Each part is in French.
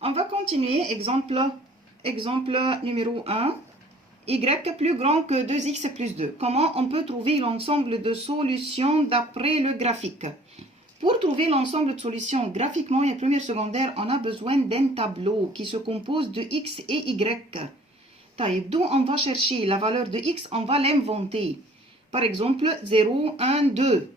On va continuer. Exemple numéro 1. Y plus grand que 2x plus 2. Comment on peut trouver l'ensemble de solutions d'après le graphique? Pour trouver l'ensemble de solutions graphiquement et première secondaire, on a besoin d'un tableau qui se compose de x et y. D'où on va chercher la valeur de x, on va l'inventer. Par exemple, 0, 1, 2.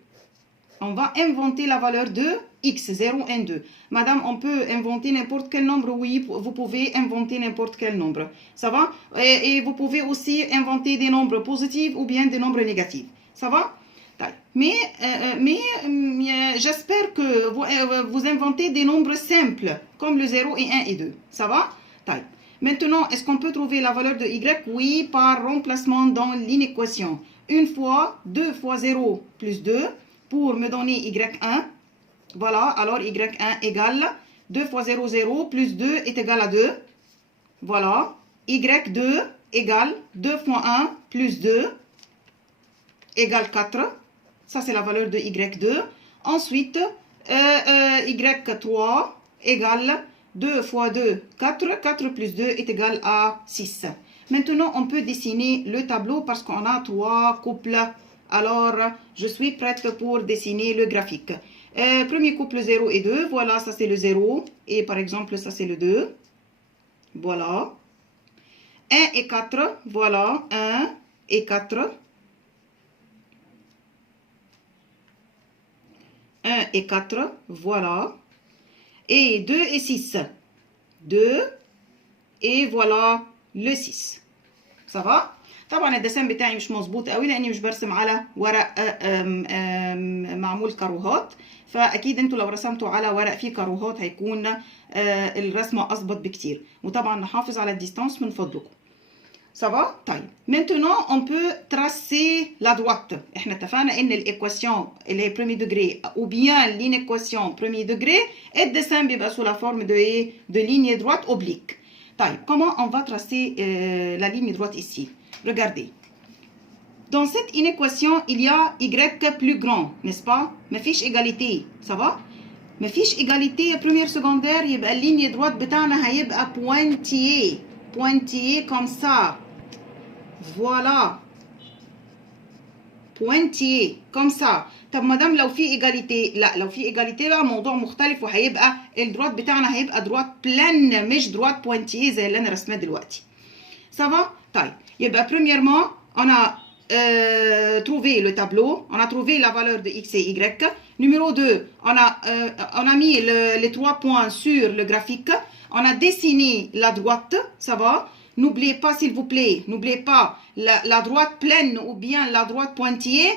On va inventer la valeur de x, 0, 1, 2. Madame, on peut inventer n'importe quel nombre? Oui, vous pouvez inventer n'importe quel nombre. Ça va? Et vous pouvez aussi inventer des nombres positifs ou bien des nombres négatifs. Ça va? Mais j'espère que vous inventez des nombres simples, comme le 0 et 1 et 2. Ça va? Maintenant, est-ce qu'on peut trouver la valeur de y? Oui, par remplacement dans l'inéquation. Une fois, 2 fois 0 plus 2 pour me donner y1. Voilà, alors y1 égale 2 fois 0, 0 plus 2 est égal à 2. Voilà, y2 égale 2 fois 1 plus 2 égale 4. Ça, c'est la valeur de y2. Ensuite, y3 égale 2 fois 2, 4. 4 plus 2 est égal à 6. Maintenant, on peut dessiner le tableau parce qu'on a 3 couples. Alors, je suis prête pour dessiner le graphique. Premier couple 0 et 2. Voilà, ça c'est le 0. Et par exemple, ça c'est le 2. Voilà. 1 et 4. Voilà, 1 et 4. 1 et 4, voilà. Et 2 et 6. 2 et voilà le 6. Ça va؟ طبعا الدسام بتاعي مش مظبوط قوي لاني مش برسم على ورق معمول كاروهات، فاكيد انتوا لو رسمتوا على ورق فيه كاروهات هيكون الرسمه اظبط بكتير. وطبعا نحافظ على الديستانس من فضلكم. Ça va? طيب. Maintenant, on peut tracer la droite. احنا اتفقنا ان l'équation اللي هي premier degré ou bien l'inéquation premier degré, الدسام بيبقى sous la forme de ligne droite oblique. طيب, comment on va tracer la ligne droite ici? Regardez. Dans cette inéquation, il y a y plus grand, n'est-ce pas? مفيش égalité. Ça va? مفيش égalité première secondaire, يبقى ligne droite بتاعنا هيبقى pointillé comme ça. Voilà. Pointillé comme ça. طب مدام لو في égalité، لا لو في égalité بقى موضوع مختلف وهيبقى الدروات بتاعنا هيبقى دروات بلان مش دروات pointillé زي اللي انا رسماه دلوقتي. Ça va? طيب يبقى premièrement on a trouvé le tableau, on a trouvé la valeur de x et y. Numéro 2, on a mis les 3 points sur le graphique. On a dessiné la droite, ça va? N'oubliez pas, s'il vous plaît, n'oubliez pas la droite pleine ou bien la droite pointillée.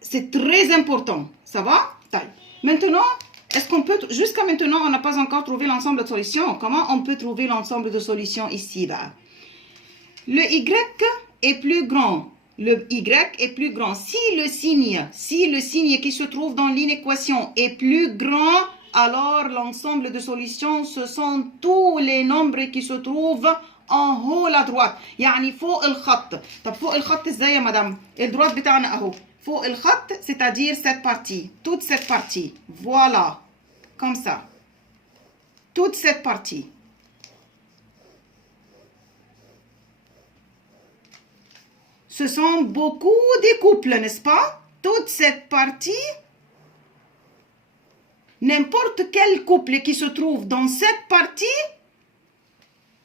C'est très important, ça va? Maintenant, est-ce qu'on peut, jusqu'à maintenant, on n'a pas encore trouvé l'ensemble de solutions. Comment on peut trouver l'ensemble de solutions ici, là? Le y est plus grand. Le y est plus grand. Si le signe qui se trouve dans l'inéquation est plus grand, alors l'ensemble de solutions, ce sont tous les nombres qui se trouvent en haut à la droite. يعني فوق الخط. طب فوق الخط ازاي يا مدام؟ الدروات بتاعنا اهو. فوق الخط, c'est-à-dire cette partie. Toute cette partie. Voilà. Comme ça. Toute cette partie. Ce sont beaucoup de couples, n'est-ce pas? Toute cette partie, n'importe quel couple qui se trouve dans cette partie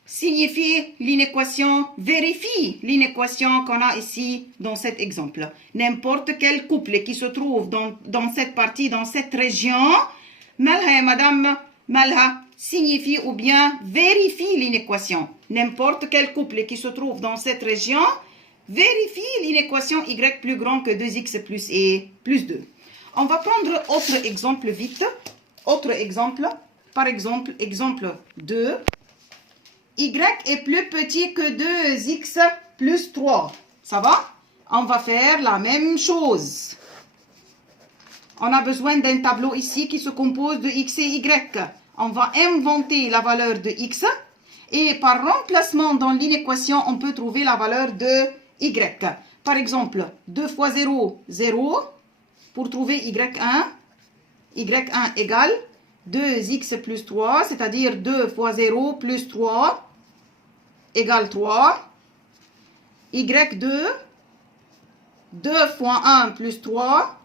signifie l'inéquation, vérifie l'inéquation qu'on a ici dans cet exemple. N'importe quel couple qui se trouve dans cette partie, dans cette région, malha madame, malha, signifie ou bien vérifie l'inéquation. N'importe quel couple qui se trouve dans cette région vérifie l'inéquation y plus grand que 2x plus 2. On va prendre autre exemple vite. Autre exemple. Par exemple, exemple 2. Y est plus petit que 2x plus 3. Ça va? On va faire la même chose. On a besoin d'un tableau ici qui se compose de x et y. On va inventer la valeur de x. Et par remplacement dans l'inéquation, on peut trouver la valeur de y. Par exemple, 2 fois 0, 0. Pour trouver y1 égale 2x plus 3, c'est-à-dire 2 fois 0 plus 3 égale 3. y2, 2 fois 1 plus 3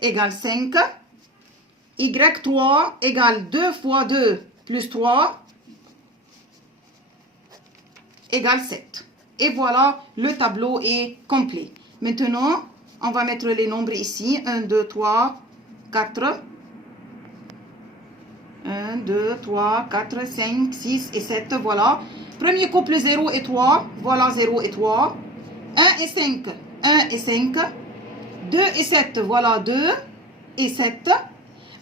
égale 5. y3 égale 2 fois 2 plus 3 égale 7. Et voilà, le tableau est complet. Maintenant, on va mettre les nombres ici. 1, 2, 3, 4. 1, 2, 3, 4, 5, 6 et 7. Voilà. Premier couple 0 et 3. Voilà 0 et 3. 1 et 5. 1 et 5. 2 et 7. Voilà 2 et 7.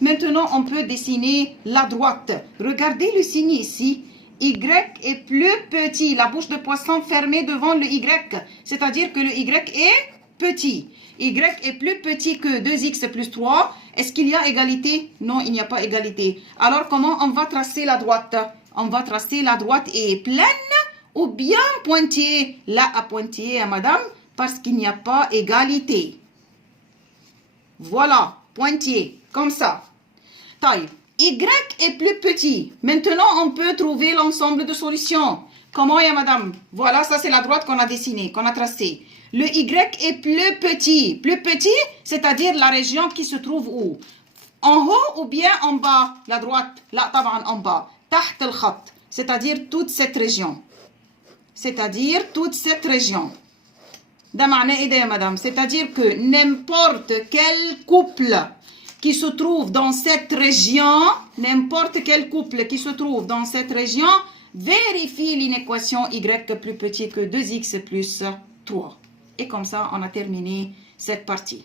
Maintenant, on peut dessiner la droite. Regardez le signe ici. Y est plus petit. La bouche de poisson fermée devant le Y. C'est-à-dire que le Y est petit. Y est plus petit que 2x plus 3. Est-ce qu'il y a égalité? Non, il n'y a pas égalité. Alors, comment on va tracer la droite? On va tracer la droite est pleine ou bien pointillée? Là, à pointillée, madame, parce qu'il n'y a pas égalité. Voilà, pointillé, comme ça. Taille. Y est plus petit. Maintenant, on peut trouver l'ensemble de solutions. Comment, madame? Voilà, ça c'est la droite qu'on a dessinée, qu'on a tracée. Le Y est plus petit. Plus petit, c'est-à-dire la région qui se trouve où? En haut ou bien en bas? La droite, là, en bas. تحت الخط, c'est-à-dire toute cette région. C'est-à-dire toute cette région. ده معناه ايه ده يا madame? C'est-à-dire que n'importe quel couple qui se trouve dans cette région, n'importe quel couple qui se trouve dans cette région, vérifie l'inéquation y plus petit que 2x plus 3. Et comme ça, on a terminé cette partie.